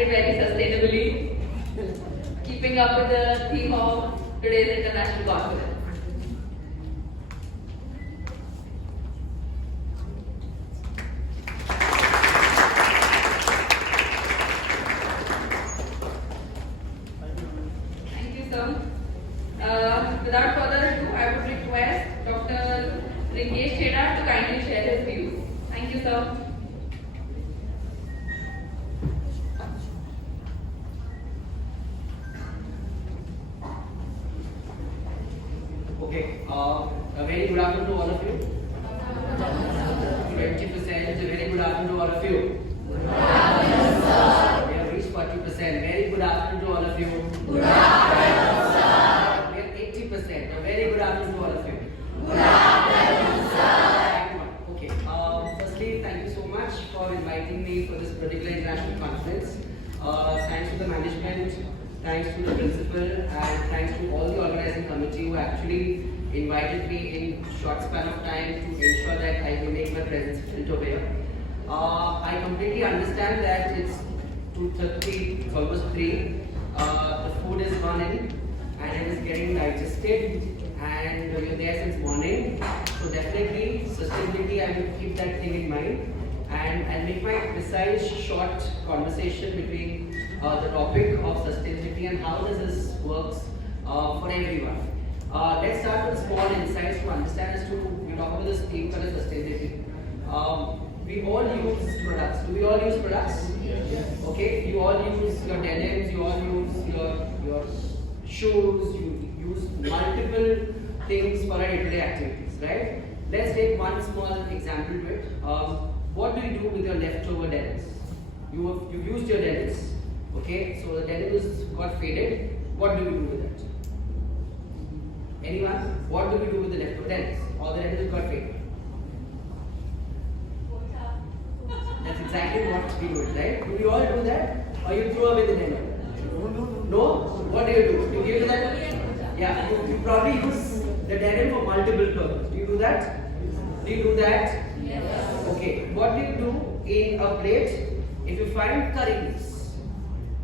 it very sustainably, keeping up with the theme of today's International Conference. Thank you, sir. Without further ado, I would request Dr. Rinkesh Chheda to kindly share his views. Thank you, sir. Okay, a very good afternoon to all of you. 20%, a very good afternoon to all of you. Good afternoon, sir. We have reached 40%. Very good afternoon to all of you. Good afternoon, sir. We have 80%. A very good afternoon to all of you. Good afternoon, sir. Okay, firstly, thank you so much for inviting me for this particular international conference. Thanks to the management, thanks to the principal, and thanks to all the organizing committee who actually invited me in short span of time to ensure that I will make my presence felt over here. I completely understand that it's 2:30, it's almost 3. The food is gone in and it is getting digested, and you're there since morning. So definitely sustainability, I will keep that thing in mind, and I'll make my precise short conversation between the topic of sustainability and how does this works for everyone. Let's start with small insights to understand as to we talk about this theme called sustainability. We all use products. Do we all use products? Yes. Okay. You all use your denims. You all use your shoes. You use multiple things for our day-to-day activities, right? Let's take one small example to it. What do you do with your leftover denims? You've used your denims. Okay, so the denim is got faded. What do we do with it? Anyone? What do we do with the leftover denims? Or the denim is got faded? That's exactly what we do, right? Do we all do that? Or you throw away the denim? No? What do? You give to that? Yeah, you probably use the denim for multiple purposes. Do you do that? Do you do that? Yes. Okay, what do you do in a plate if you find curry leaves?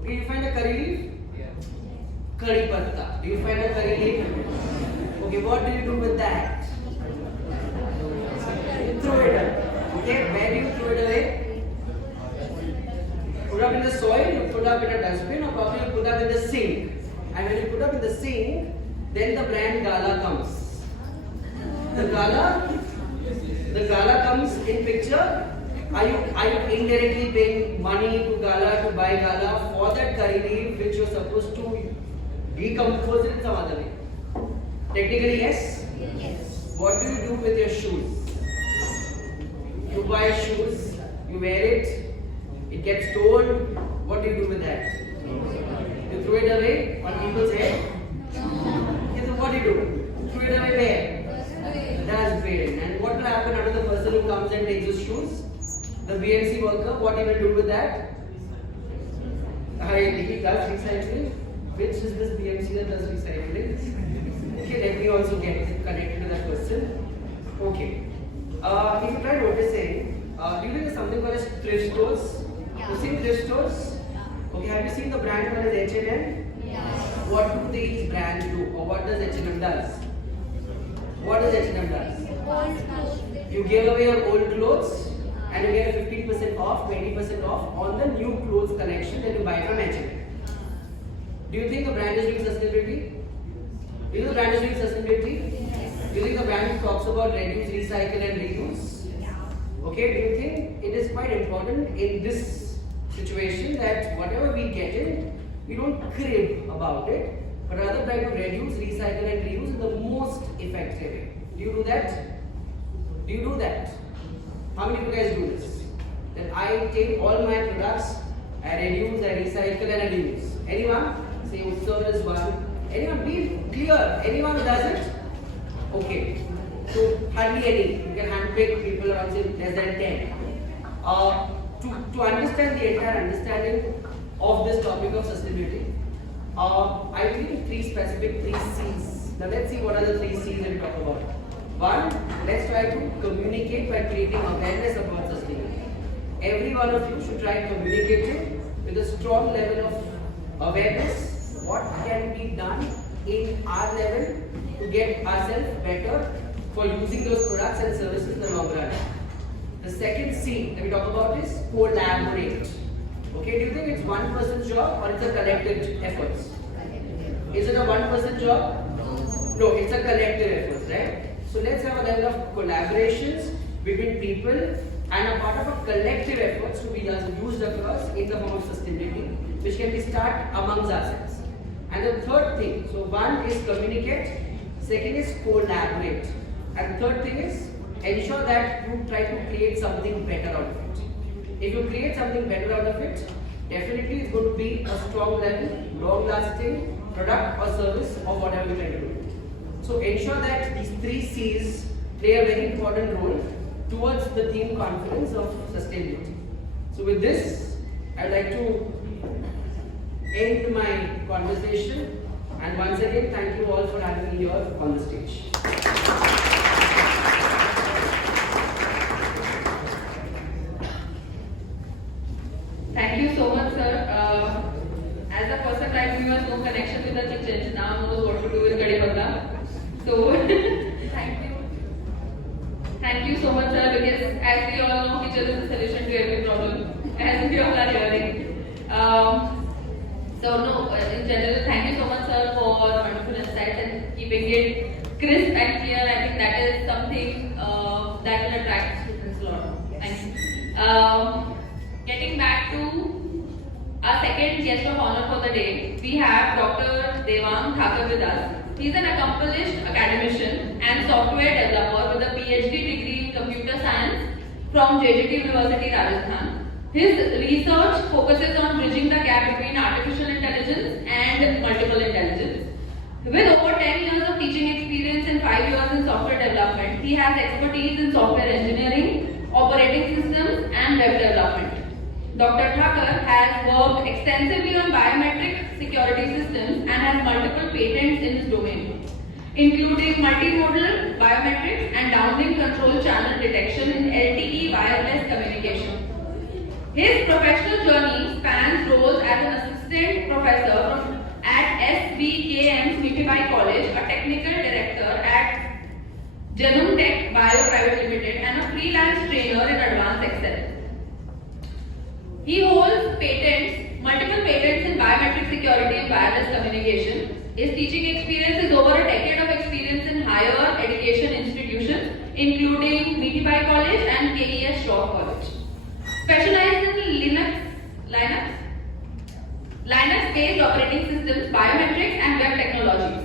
Okay, you find a curry leaf? Curry patta. Do you find a curry leaf? Okay, what do you do with that? You throw it away. Okay, where do you throw it away? Put up in the soil, you put up in a dustbin, or probably you put up in the sink. And when you put up in the sink, then the brand Gala comes. The Gala comes in picture. Are you indirectly paying money to Gala to buy Gala for that curry leaf which you're supposed to decompose it in some other way? Technically, yes? Yes. What do you do with your shoes? You buy shoes, you wear it, it gets torn. What do you do with that? You throw it away on people's head? Okay, so what do? You throw it away where? Dustbin. And what will happen after the person who comes and takes his shoes? The BMC worker, what he will do with that? He does recycling. Which is this BMC that does recycling? Okay, let me also get connected to that person. Okay. If you try noticing, do you think something called as thrift stores? Yeah. You seen thrift stores? Okay, have you seen the brand called as H&M? Yes. What do these brands do, or what does H&M does? What does H&M does? You give away your old clothes and you get 15% off, 20% off on the new clothes collection that you buy from H&M. Do you think the brand is doing sustainability? Do you think the brand is doing sustainability? Yes. Do you think the brand talks about reduce, recycle and reuse? Yeah. Okay, do you think it is quite important in this situation that whatever we get in, we don't crib about it, but rather try to reduce, recycle and reuse in the most effective way? Do you do that? Do you do that? How many of you guys do this? That I take all my products, I reduce, I recycle and I reuse. Anyone? Say Utsav is one. Anyone? Be clear. Anyone who does it? Okay. So hardly any. You can handpick people around say less than 10. To understand the entire understanding of this topic of sustainability, I will give three C's. Now let's see what are the 3 C's that we talk about. One, let's try to communicate by creating awareness about sustainability. Every one of you should try communicating with a strong level of awareness, what can be done in our level to get ourselves better for using those products and services in the long run. The second C that we talk about is collaborate. Okay, do you think it's one person's job or it's a collective effort? Is it a one-person job? No, it's a collective effort, right? So let's have a level of collaborations between people and a part of a collective effort to be used across in the form of sustainability, which can be started amongst ourselves. And the third thing, so one is communicate, second is collaborate, and the third thing is ensure that you try to create something better out of it. If you create something better out of it, definitely it's going to be a strong level, long-lasting product or service or whatever you're trying to do. So ensure that these 3 C's play a very important role towards the theme confidence of sustainability. So with this, I'd like to end my conversation, and once again thank you all for having me here on the stage. Thank you so much, sir. As a person like me who has no connection with the kitchen, now knows what to do with Kadi Pakka. So, thank you. Thank you so much, sir, because as we all know, kitchen is the solution to every problem, as we all are hearing. In general, thank you so much, sir, for wonderful insights and keeping it crisp and clear. I think that is something that will attract students a lot. Thank you. Getting back to our second guest of honor for the day, we have Dr. Devang Thakur with us. He is an accomplished academician and software developer with a PhD degree in computer science from JJT University, Rajasthan. His research focuses on bridging the gap between artificial intelligence and multiple intelligence. With over 10 years of teaching experience and 5 years in software development, he has expertise in software engineering, operating systems, and web development. Dr. Thakur has worked extensively on biometric security systems and has multiple patents in his domain, including multimodal biometrics and downlink control channel detection in LTE wireless communication. His professional journey spans roles as an assistant professor at SBKM Mithaibai College, a technical director at Genome Tech Bio Private Limited, and a freelance trainer in Advanced Excel. He holds multiple patents in biometric security and wireless communication. His teaching experience is over a decade of experience in higher education institutions, including Mithaibai College and KES Shaw College. Specialized in Linux-based operating systems, biometrics, and web technologies.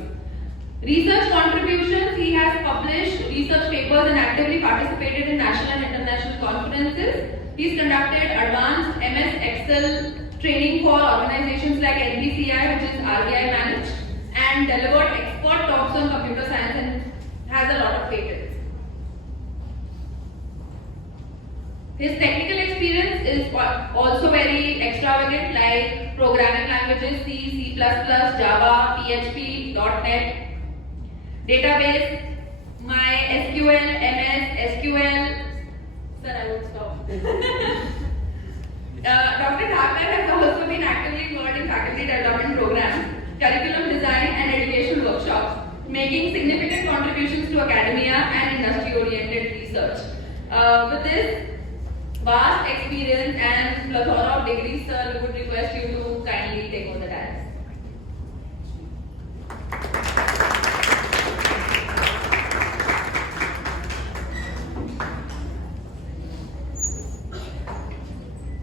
Research contributions: he has published research papers and actively participated in national and international conferences. He's conducted advanced MS Excel training for organizations like NPCI, which is RBI managed, and delivered expert talks on computer science and has a lot of patents. His technical experience is also very extravagant, like programming languages C, C++, Java, PHP, .NET, database, MySQL, MS, SQL. Sir, I would stop. Dr. Thakur has also been actively involved in faculty development programs, curriculum design, and education workshops, making significant contributions to academia and industry-oriented research. With this vast experience and plethora of degrees, sir, we would request you to kindly take over the dais.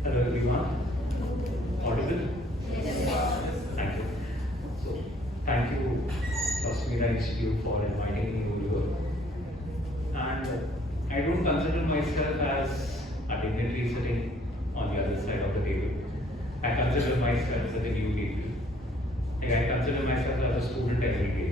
Hello everyone. Audible? Yes. Thank you. So, thank you, Swastika Institute, for inviting me over here. And I don't consider myself as a dignitary sitting on the other side of the table. I consider myself as a new people. I consider myself as a student every day.